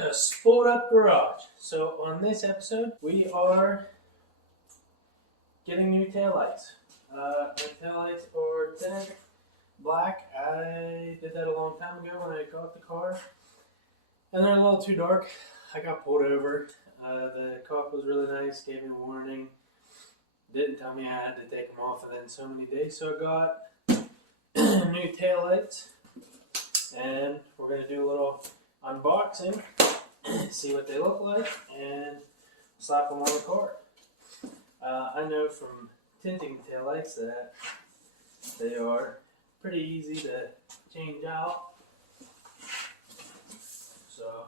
to Spooled Up Garage. So on this episode, we are getting new taillights. My taillights are tinted black. I did that a long time ago when I got the car. And they're a little too dark. I got pulled over. The cop was really nice, gave me a warning. Didn't tell me I had to take them off within so many days. So I got new taillights. And we're going to do a little unboxing, see what they look like, and slap them on the car. I know from tinting taillights that they are pretty easy to change out. So,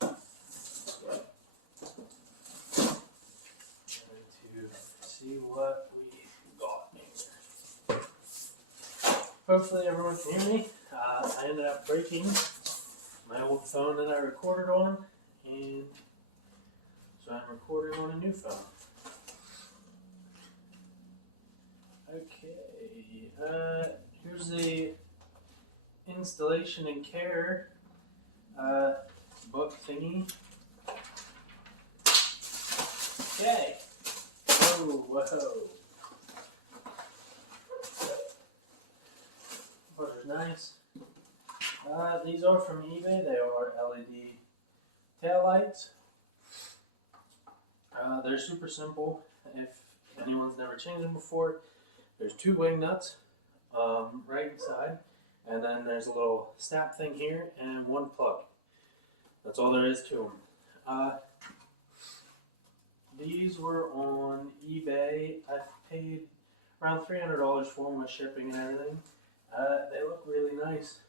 let's go. Going to see what we got here. Hopefully everyone can hear me. I ended up breaking my old phone that I recorded on, and so I'm recording on a new phone. Okay, here's the installation and care book thingy. Okay. Whoa. Butter's nice. These are from eBay. They are LED taillights. They're super simple. If anyone's never changed them before, there's two wing nuts right inside, and then there's a little snap thing here and one plug. That's all there is to them. These were on eBay. I paid around $300 for them with shipping and everything. They look really nice.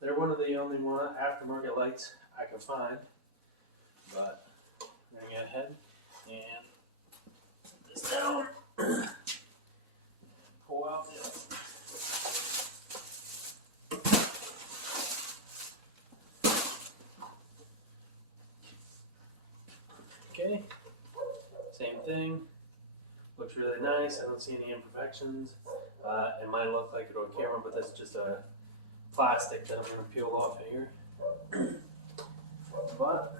They're one of the only aftermarket lights I can find, but I'm going to get ahead and put this down. Pull out the okay, same thing. Looks really nice. I don't see any imperfections. It might look like it on camera, but that's just a plastic that I'm going to peel off of here. But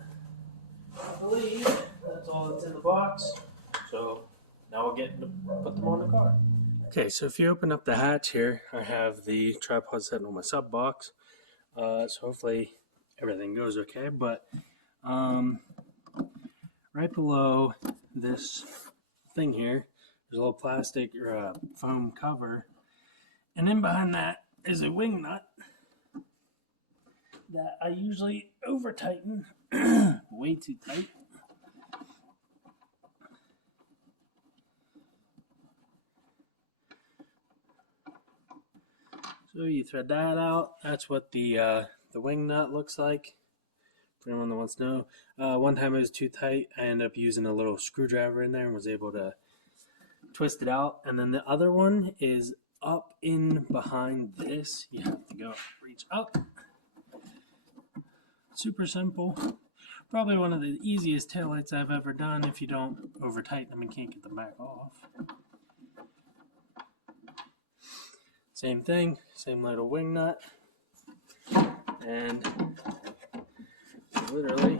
I believe that's all that's in the box. So now we'll get to put them on the car. Okay, so if you open up the hatch here, I have the tripod sitting on my sub box. So hopefully everything goes okay. But right below this thing here, there's a little plastic or a foam cover, and in behind that is a wing nut that I usually over tighten way too tight. So you thread that out. That's what the wing nut looks like. For anyone that wants to know, one time it was too tight. I ended up using a little screwdriver in there and was able to twist it out. And then the other one is up in behind this. You have to go reach up. Super simple. Probably one of the easiest taillights I've ever done if you don't over tighten them and can't get them back off. Same thing, same little wing nut. And literally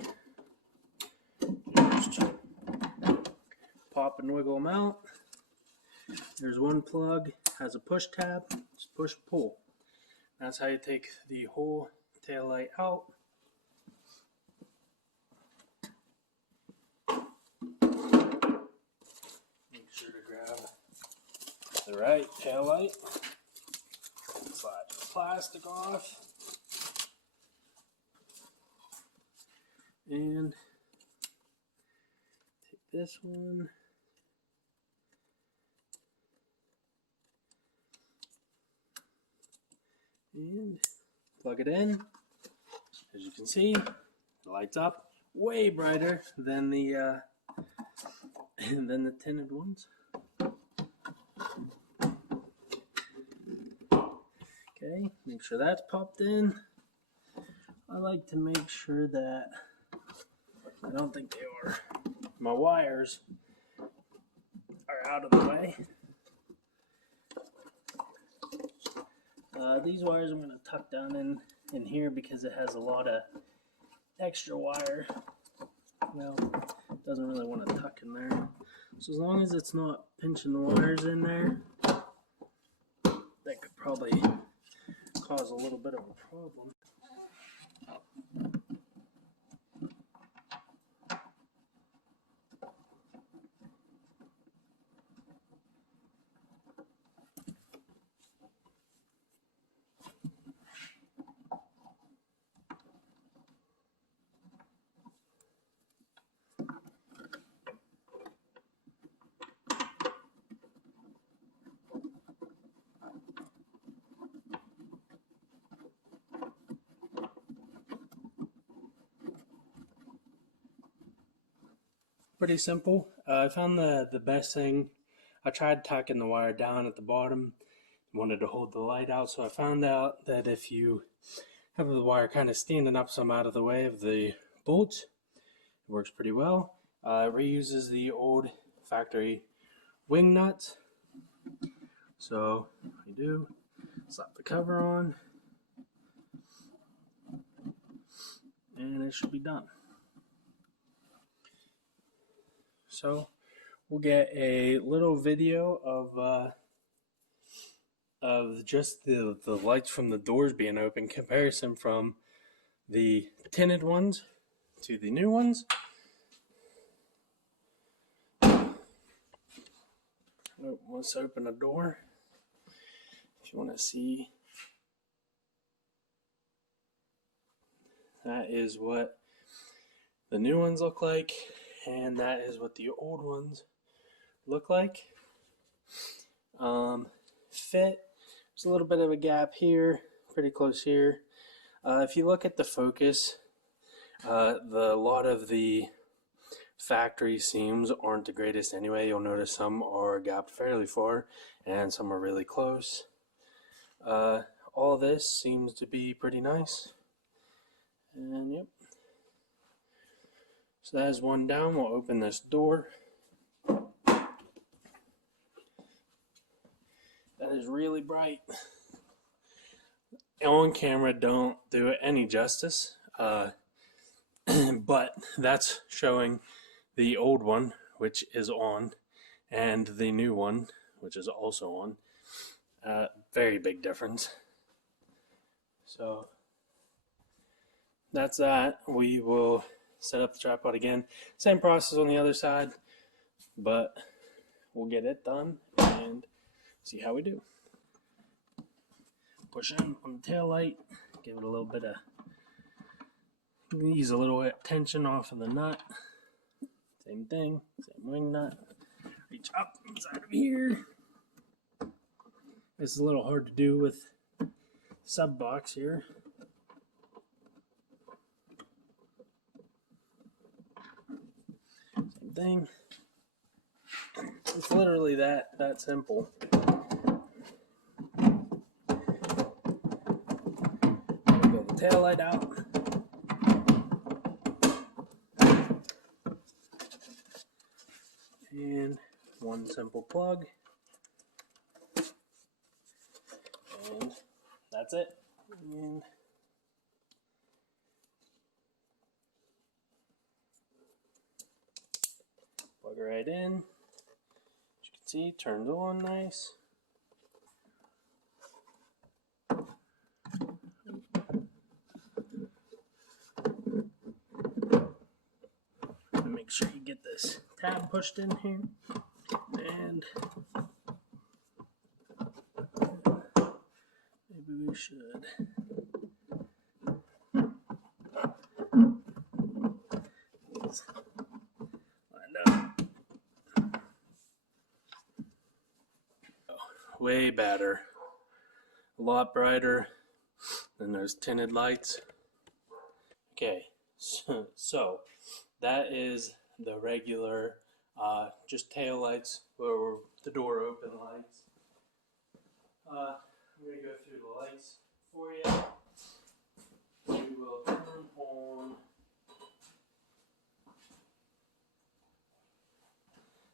just pop and wiggle them out. There's one plug, has a push tab, just push pull. That's how you take the whole tail light out. Make sure to grab the right tail light. Slide the plastic off. And take this one. And plug it in. As you can see, it lights up way brighter than the tinted ones. Okay, make sure that's popped in. I like to make sure that I don't think they are. My wires are out of the way. These wires I'm going to tuck down in here because it has a lot of extra wire, well, it doesn't really want to tuck in there. So as long as it's not pinching the wires in there, that could probably cause a little bit of a problem. Pretty simple. I found the best thing. I tried tacking the wire down at the bottom, wanted to hold the light out, so I found out that if you have the wire kind of standing up some out of the way of the bolts, it works pretty well. It reuses the old factory wing nuts. So I do slap the cover on, and it should be done. So we'll get a little video of just the lights from the doors being open, comparison from the tinted ones to the new ones. Let's open a door if you want to see. That is what the new ones look like, and that is what the old ones look like. Fit, there's a little bit of a gap here, pretty close here. If you look at the focus, a lot of the factory seams aren't the greatest anyway. You'll notice some are gapped fairly far and some are really close. All this seems to be pretty nice. And yep. So that is one down. We'll open this door. That is really bright. On camera, don't do it any justice. But that's showing the old one, which is on, and the new one, which is also on. Very big difference. So that's that. We will set up the tripod again. Same process on the other side, but we'll get it done and see how we do. Push in on the tail light, give it a little bit of, ease a little bit tension off of the nut. Same thing, same wing nut. Reach up inside of here. It's a little hard to do with sub box here. Same thing. It's literally that simple. Pull the tail light out. And one simple plug. And that's it. And plug it right in. As you can see, turns on nice. And make sure you get this tab pushed in here. And maybe we should. Lined up. Way better. A lot brighter than those tinted lights. Okay, so that is the regular just tail lights or the door open lights. I'm going to go through the lights for you. We will turn on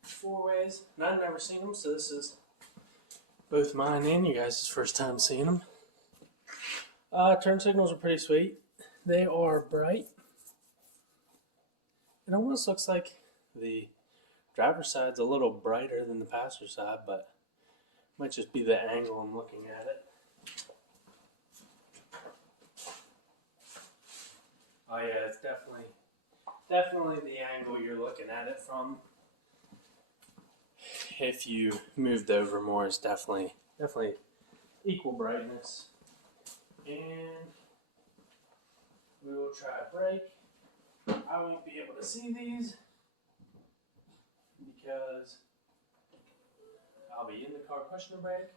four ways. And I've never seen them, so this is both mine and you guys' first time seeing them. Turn signals are pretty sweet. They are bright. It almost looks like the driver's side's a little brighter than the passenger side, but it might just be the angle I'm looking at it. Oh yeah, it's definitely the angle you're looking at it from. If you moved over more, it's definitely equal brightness. And we will try a brake. I won't be able to see these because I'll be in the car pushing the brake.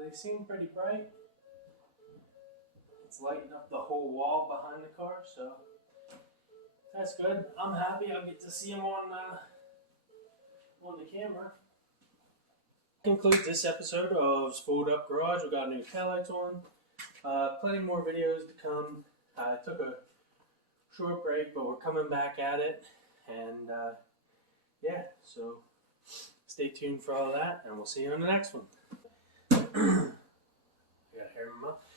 They seem pretty bright. It's lighting up the whole wall behind the car, so that's good. I'm happy I'll get to see them on the camera. Concludes this episode of Spooled Up Garage. We got new taillights on. Plenty more videos to come. I took a short break, but we're coming back at it. And yeah, so stay tuned for all that, and we'll see you on the next one. I got hair in my mouth.